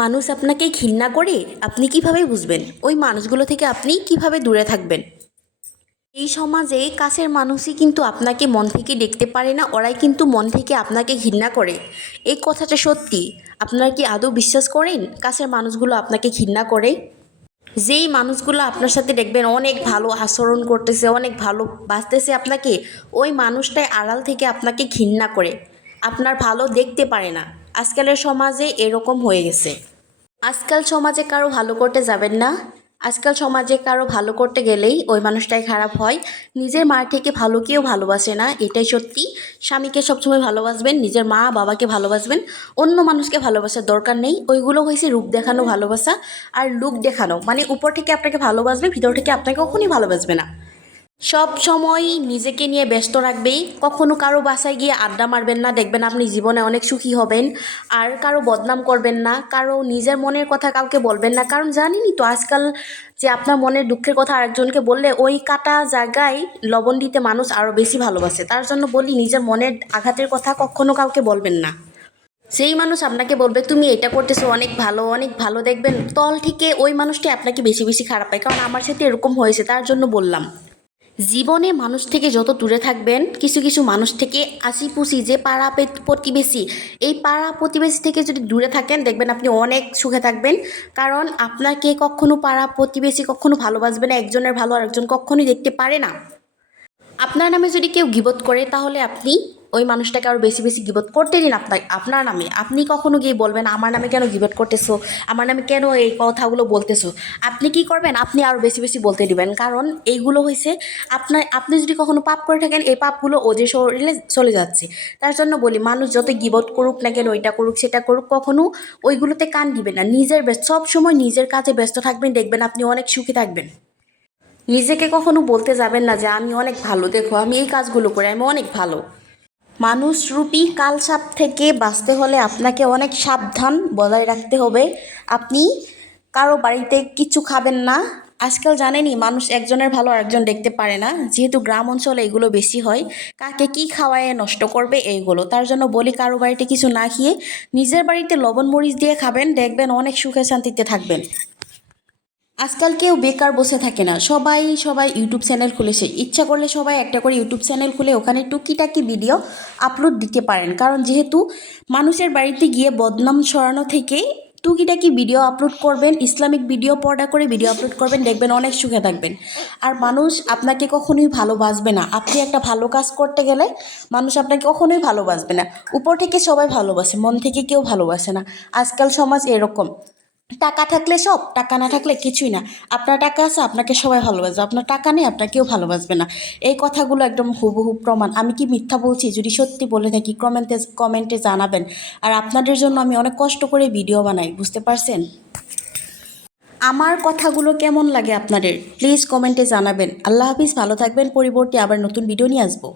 মানুষ আপনাকে ঘৃণা করে? আপনি কীভাবে বুঝবেন? ওই মানুষগুলো থেকে আপনি কীভাবে দূরে থাকবেন? এই সমাজে কাছের মানুষই কিন্তু আপনাকে মন থেকে দেখতে পারে না, ওরাই কিন্তু মন থেকে আপনাকে ঘৃণা করে। এই কথাটা সত্যি। আপনারা কি আদৌ বিশ্বাস করেন? কাছের মানুষগুলো আপনাকে ঘৃণা করে? যেই মানুষগুলো আপনার সাথে দেখবেন অনেক ভালো আচরণ করতেছে, অনেক ভালো বাঁচতেছে আপনাকে, ওই মানুষটাই আড়াল থেকে আপনাকে ঘৃণা করে। আপনার ভালো দেখতে পারে না। আজকালের সমাজে এরকম হয়ে গেছে। আজকাল সমাজে কারও ভালো করতে যাবেন না। আজকাল সমাজে কারও ভালো করতে গেলেই ওই মানুষটাই খারাপ হয়। নিজের মার থেকে ভালো কেউ ভালোবাসে না, এটাই সত্যি। স্বামীকে সবসময় ভালোবাসবেন, নিজের মা বাবাকে ভালোবাসবেন। অন্য মানুষকে ভালোবাসার দরকার নেই। ওইগুলো হয়েছে রূপ দেখানো, ভালোবাসা আর লুক দেখানো। মানে উপর থেকে আপনাকে ভালোবাসবে, ভিতর থেকে আপনাকে কখনই ভালোবাসবে না। সব সময় নিজেকে নিয়ে ব্যস্ত রাখবেই। কখনো কারও বাসায় গিয়ে আড্ডা মারবেন না, দেখবেন আপনি জীবনে অনেক সুখী হবেন। আর কারও বদনাম করবেন না, কারও নিজের মনের কথা কাউকে বলবেন না। কারণ জানিনি তো, আজকাল যে আপনার মনের দুঃখের কথা আরেকজনকে বললে, ওই কাটা জায়গায় লবণ দিতে মানুষ আরও বেশি ভালোবাসে। তার জন্য বলি, নিজের মনের আঘাতের কথা কখনো কাউকে বলবেন না। সেই মানুষ আপনাকে বলবে, তুমি এটা করতেছো, অনেক ভালো অনেক ভালো। দেখবেন তল থেকে ওই মানুষটি আপনাকে বেশি বেশি খারাপ পায়। কারণ আমার সাথে এরকম হয়েছে, তার জন্য বললাম। জীবনে মানুষ থেকে যত দূরে থাকবেন, কিছু কিছু মানুষ থেকে আশি পুষি যে পাড়া প্রতিবেশী, এই পাড়া প্রতিবেশী থেকে যদি দূরে থাকেন, দেখবেন আপনি অনেক সুখে থাকবেন। কারণ আপনাকে কখনো পাড়া প্রতিবেশী কখনো ভালোবাসবে না, একজনের ভালো আরেকজন কখনোই দেখতে পারে না। আপনার নামে যদি কেউ গিবত করে, তাহলে আপনি ওই মানুষটাকে আরও বেশি বেশি গিবত করতে দিন আপনার আপনার নামে। আপনি কখনো গিয়ে বলবেন, আমার নামে কেন গিবত করতেছো? আমার নামে কেন এই কথাগুলো বলতেছো? আপনি কি করবেন? আপনি আরও বেশি বেশি বলতে দিবেন। কারণ এইগুলো হয়েছে আপনার, আপনি যদি কখনো পাপ করে থাকেন, এই পাপগুলো যে শরীরে চলে যাচ্ছে। তার জন্য বলি, মানুষ যত গিবত করুক না কেন, ওইটা করুক, সেটা করুক, কখনো ওইগুলোতে কান দিবেন না। নিজের সব সময় নিজের কাজে ব্যস্ত থাকবেন, দেখবেন আপনি অনেক সুখী থাকবেন। নিজেকে কখনো বলতে যাবেন না যে, আমি অনেক ভালো, দেখো, আমি এই কাজগুলো করি, আমি অনেক ভালো। মানুষরূপী কালসাপ থেকে বাঁচতে হলে আপনাকে অনেক সাবধান বজায় রাখতে হবে। আপনি কারও বাড়িতে কিছু খাবেন না। আজকাল জানেনই মানুষ একজনের ভালো আরেকজন দেখতে পারে না। যেহেতু গ্রাম অঞ্চলে এগুলো বেশি হয়, কাকে কি খাওয়ায় নষ্ট করবে এইগুলো। তার জন্য বলি কারও বাড়িতে কিছু না খেয়ে নিজের বাড়িতে লবণ মরিচ দিয়ে খাবেন, দেখবেন অনেক সুখে শান্তিতে থাকবেন। আজকাল কেউ বেকার বসে থাকে না। সবাই সবাই ইউটিউব চ্যানেল খুলেছে ইচ্ছা করলে সবাই একটা করে ইউটিউব চ্যানেল খুলে ওখানে টুকিটাকি ভিডিও আপলোড দিতে পারেন। কারণ যেহেতু মানুষের বাড়িতে গিয়ে বদনাম সরানো থেকে টুকিটাকি ভিডিও আপলোড করবেন, ইসলামিক ভিডিও পর্দা করে ভিডিও আপলোড করবেন, দেখবেন অনেক সুখে থাকবেন। আর মানুষ আপনাকে কখনোই ভালোবাসবে না। আপনি একটা ভালো কাজ করতে গেলে মানুষ আপনাকে কখনোই ভালোবাসবে না। উপর থেকে সবাই ভালোবাসে, মন থেকে কেউ ভালোবাসে না। আজকাল সমাজ এরকম। টাকা থাকলে সব, টাকা না থাকলে কিছুই না। আপনার টাকা আছে, আপনাকে সবাই ভালোবাসবে। আপনার টাকা নেই, আপনাকেও ভালোবাসবে না। এই কথাগুলো একদম হুবহু প্রমাণ। আমি কি মিথ্যা বলছি? যদি সত্যি বলে থাকি কমেন্টে কমেন্টে জানাবেন। আর আপনাদের জন্য আমি অনেক কষ্ট করে ভিডিও বানাই, বুঝতে পারছেন? আমার কথাগুলো কেমন লাগে আপনাদের? প্লিজ কমেন্টে জানাবেন। আল্লাহ হাফিজ, ভালো থাকবেন। পরিবর্তে আবার নতুন ভিডিও নিয়ে আসব।